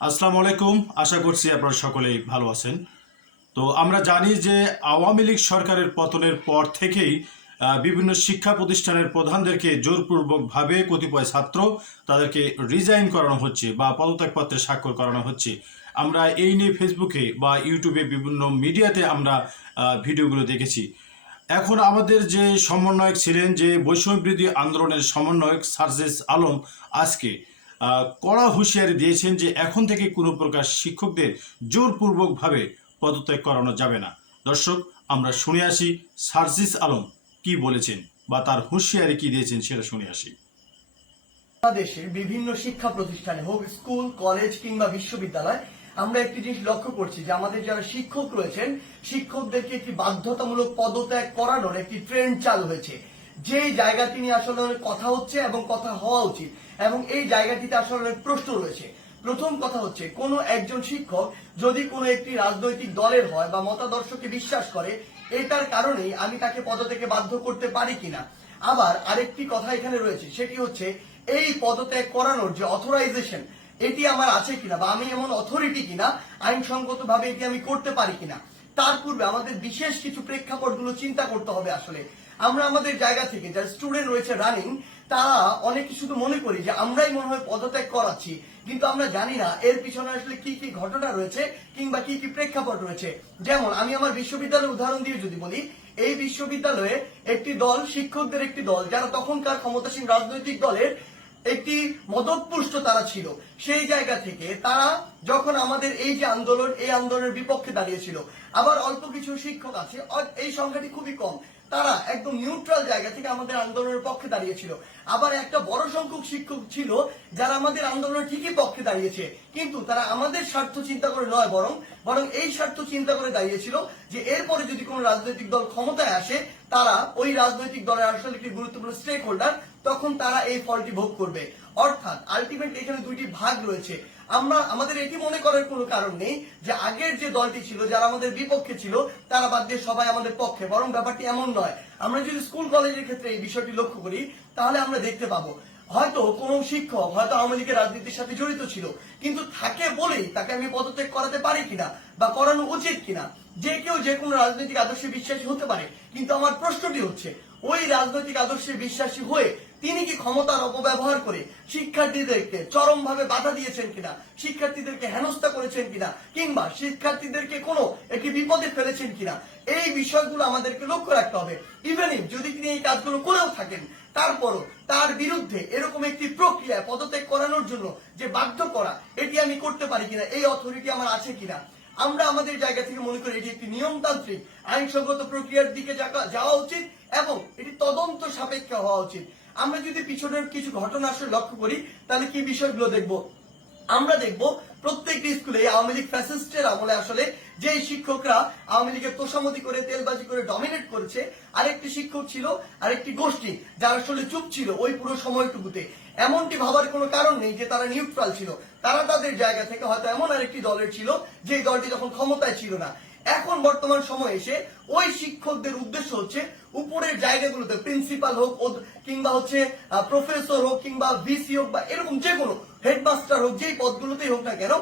আসসালামু আলাইকুম। আশা করছি আপনারা সকলেই ভালো আছেন। তো আমরা জানি যে আওয়ামী লীগ সরকারের পতনের পর থেকেই বিভিন্ন শিক্ষা প্রতিষ্ঠানের প্রধানদেরকে জোরপূর্বকভাবে কতিপয় ছাত্র তাদেরকে রিজাইন করানো হচ্ছে বা পদত্যাগপত্রে স্বাক্ষর করানো হচ্ছে। আমরা এই নিয়ে ফেসবুকে বা ইউটিউবে বিভিন্ন মিডিয়াতে আমরা ভিডিওগুলো দেখেছি। এখন আমাদের যে সমন্বয়ক ছিলেন, যে বৈষম্য বিরোধী আন্দোলনের সমন্বয়ক সার্জিস আলম আজকে কড়া হুঁশিয়ারি দিয়েছেন যে এখন থেকে কোনো প্রকার শিক্ষকদের জোরপূর্বকভাবে পদত্যাগ করানো যাবে না। দর্শক, আমরা শুনে আসি সার্জিস আলম কি বলেছেন বা তার হুঁশিয়ারি কি দিয়েছেন সেটা শুনে আসি। বাংলাদেশের বিভিন্ন শিক্ষা প্রতিষ্ঠানে হোক, স্কুল, কলেজ কিংবা বিশ্ববিদ্যালয়, আমরা একটি জিনিস লক্ষ্য করছি যে আমাদের যারা শিক্ষক রয়েছেন, শিক্ষকদেরকে একটি বাধ্যতামূলক পদত্যাগ করানোর একটি ট্রেন্ড চালু হয়েছে। যে জায়গাটি নিয়ে আসলে অনেক কথা হচ্ছে এবং কথা হওয়া উচিত, এবং এই জায়গাটিতে আসলে অনেক প্রশ্ন রয়েছে। প্রথম কথা হচ্ছে, কোনো একজন শিক্ষক যদি কোনো একটি রাজনৈতিক দলের হয় বা মতাদর্শকে বিশ্বাস করে, এটার কারণেই আমি তাকে পদত্যাগে বাধ্য করতে পারি কিনা। আবার আরেকটি কথা এখানে রয়েছে, সেটি হচ্ছে এই পদত্যাগ করানোর যে অথরাইজেশন, এটি আমার আছে কিনা বা আমি এমন অথরিটি কিনা, আইনসঙ্গত ভাবে এটি আমি করতে পারি কিনা। তার পূর্বে আমাদের বিশেষ কিছু প্রেক্ষাপটগুলো চিন্তা করতে হবে। আসলে আমরা আমাদের জায়গা থেকে যারা স্টুডেন্ট রয়েছে রানিং, তারা অনেকে শুধু মনে করি যে আমরাই মনে হয় পদত্যাগ করাচ্ছি, কিন্তু আমরা জানি না এর পিছনে আসলে কি কি ঘটনা রয়েছে কিংবা কি কি প্রেক্ষাপট রয়েছে। যেমন আমি আমার বিশ্ববিদ্যালয়ের উদাহরণ দিয়ে যদি বলি, এই বিশ্ববিদ্যালয়ে একটি দল, শিক্ষকদের একটি দল, যারা তখনকার ক্ষমতাসীন রাজনৈতিক দলের একটি মদতপুষ্ট তারা ছিল। সেই জায়গা থেকে তারা যখন আমাদের এই যে আন্দোলন, এই আন্দোলনের বিপক্ষে দাঁড়িয়েছিল। আবার অল্প কিছু শিক্ষক আছে, এই সংখ্যাটি খুবই কম, তারা একদম নিউট্রাল জায়গা থেকে আমাদের আন্দোলনের পক্ষে দাঁড়িয়েছিল। আবার একটা বড় সংখ্যক শিক্ষক ছিল যারা আমাদের আন্দোলনের ঠিকই পক্ষে দাঁড়িয়েছে, কিন্তু তারা আমাদের স্বার্থ চিন্তা করে নয়, বরং এই স্বার্থ চিন্তা করে দাঁড়িয়েছিল যে এরপরে যদি কোনো রাজনৈতিক দল ক্ষমতায় আসে, তারা ওই রাজনৈতিক দলের আসলে একটি গুরুত্বপূর্ণ স্টেক হোল্ডার, তখন তারা এই ফলটি ভোগ করবে। অর্থাৎ আলটিমেটলি এখানে দুইটি ভাগ রয়েছে। আমাদের এটি মনে করার কোনো কারণ নেই যে আগের যে দলটি ছিল, যারা আমাদের বিপক্ষে ছিল, তারা বাদ দিয়ে সবাই আমাদের পক্ষে, বরং ব্যাপারটি এমন নয়। আমরা যদি স্কুল কলেজের ক্ষেত্রে এই বিষয়টি লক্ষ্য করি, তাহলে আমরা দেখতে পাবো হয়তো কোন শিক্ষক হয়তো আওয়ামী লীগের রাজনীতির সাথে জড়িত ছিল, কিন্তু থাকে বলেই তাকে আমি পদত্যাগ করাতে পারি কিনা বা করানো উচিত কিনা। যে কেউ যে কোনো রাজনৈতিক আদর্শে বিশ্বাসী হতে পারে, কিন্তু আমার প্রশ্নটি হচ্ছে, ওই রাজনৈতিক আদর্শে বিশ্বাসী হয়ে তিনি কি ক্ষমতার অপব্যবহার করে শিক্ষার্থীদেরকে চরমভাবে বাধা দিয়েছেন কিনা, শিক্ষার্থীদেরকে হেনস্থা করেছেন কিনা, কিংবা শিক্ষার্থীদেরকে কোনো একটি বিপদে ফেলেছেন কিনা, এই বিষয়গুলো আমাদেরকে লক্ষ্য রাখতে হবে। ইভেন ইফ যদি তিনি এই কাজগুলো করেও থাকেন, তারপরও তার বিরুদ্ধে এরকম একটি প্রক্রিয়া পদত্যাগ করানোর জন্য যে বাধ্য করা, এটি আমি করতে পারি কিনা, এই অথরিটি আমার আছে কিনা। আমরা আমাদের জায়গা থেকে মনে করি এটি একটি নিয়মতান্ত্রিক আইনসঙ্গত প্রক্রিয়ার দিকে যাওয়া উচিত এবং এটি তদন্ত সাপেক্ষ হওয়া উচিত। আমরা যদি পিছনের কিছু ঘটনা আসলে লক্ষ্য করি, তাহলে কি বিষয়গুলো দেখব? আমরা দেখব প্রত্যেকটি স্কুলে আওয়ামী লীগ ফ্যাসিস্টের আমলে আসলে যে শিক্ষকরা আওয়ামী লীগের তোষামতি করে, তেলবাজি করে ডমিনেট করেছে, আরেকটি শিক্ষক ছিল, আরেকটি গোষ্ঠী যারা আসলে চুপ ছিল ওই পুরো সময়টুকুতে। এমনটি ভাবার কোনো কারণ নেই যে তারা নিউট্রাল ছিল, তারা তাদের জায়গা থেকে হয়তো এমন আরেকটি দলের ছিল যে দলটি তখন ক্ষমতায় ছিল না। এখন বর্তমান সময়ে এসে ওই শিক্ষকদের উদ্দেশ্য হচ্ছে উপরের জায়গাগুলোতে, প্রিন্সিপাল হোক কিংবা হচ্ছে প্রফেসর হোক কিংবা ভিসি হোক বা এরকম যে কোনো হেডমাস্টার হোক, যেই পদগুলোতেই হোক না কেন,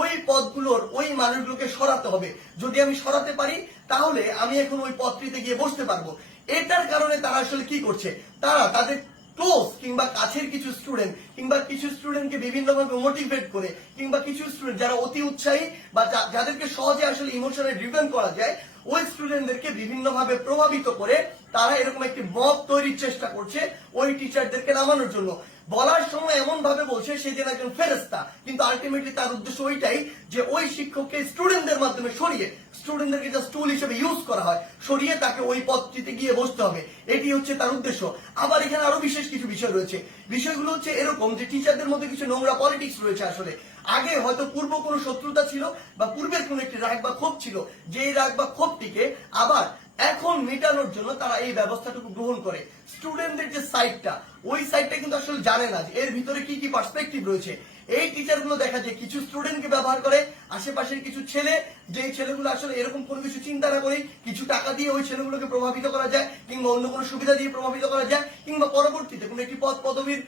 ওই পদগুলোর ওই মানুষগুলোকে সরাতে হবে। যদি আমি সরাতে পারি, তাহলে আমি এখন ওই পদটিতে গিয়ে বসতে পারবো। এটার কারণে তারা আসলে কি করছে, তারা তাদের ক্লোজ কিংবা কাছের কিছু স্টুডেন্ট কিংবা কিছু স্টুডেন্টকে বিভিন্নভাবে মোটিভেট করে, কিংবা কিছু স্টুডেন্ট যারা অতি উৎসাহী বা যাদেরকে সহজে আসলে ইমোশনালি ড্রিভেন করা যায়, ওই স্টুডেন্টদেরকে বিভিন্নভাবে প্রভাবিত করে তারা এরকম একটি মব তৈরির চেষ্টা করছে ওই টিচারদেরকে নামানোর জন্য। বলার সময় এমন ভাবে বলছে সে যেন একজন ফেরেশতা, কিন্তু আলটিমেটলি তার উদ্দেশ্য ওইটাই যে ওই শিক্ষককে স্টুডেন্টদের মাধ্যমে সরিয়ে, স্টুডেন্টদেরকে জাস্ট টুল হিসেবে ইউজ করা হয়, সরিয়ে তাকে ওই পদটিতে গিয়ে বসতে হবে, এটি হচ্ছে তার উদ্দেশ্য। আবার এখানে আরো বিশেষ কিছু বিষয় রয়েছে। বিষয়গুলো হচ্ছে এরকম যে টিচারদের মধ্যে কিছু নোংরা পলিটিক্স রয়েছে। আসলে আগে হয়তো পূর্ব কোনো শত্রুতা ছিল বা পূর্বের কোনো একটি রাগ বা ক্ষোভ ছিল, যে রাগ বা ক্ষোভটিকে আবার এখন মেটানোর জন্য তারা এই ব্যবস্থাটুকু গ্রহণ করে। স্টুডেন্টদের যে সাইডটা, ওই সাইডটা কিন্তু আসলে জানে না যে এর ভিতরে কি কি পার্সপেক্টিভ রয়েছে। এই টিচারগুলো দেখা যায় কিছু স্টুডেন্টকে ব্যবহার করে, আশেপাশের কিছু ছেলে, যে ছেলেগুলো আসলে এরকম কোনো কিছু চিন্তা না করে কিছু টাকা দিয়ে ওই ছেলেগুলোকে প্রভাবিত করা যায়, কিংবা অন্য কোনো সুবিধা দিয়ে প্রভাবিত করা যায়, কিংবা পরবর্তীতে কোনো একটি পদ পদবীর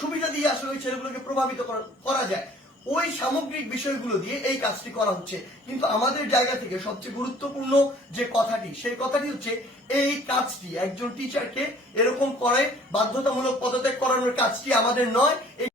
সুবিধা দিয়ে আসলে ওই ছেলেগুলোকে প্রভাবিত করা যায়। ওই সামগ্রিক বিষয়গুলো দিয়ে এই কাজটি করা হচ্ছে। কিন্তু আমাদের জায়গা থেকে সবচেয়ে গুরুত্বপূর্ণ যে কথাটি, সেই কথাটি হচ্ছে এই কাজটি একজন টিচারকে এরকম করে বাধ্যতামূলক পদত্যাগ করানোর কাজটি আমাদের নয়।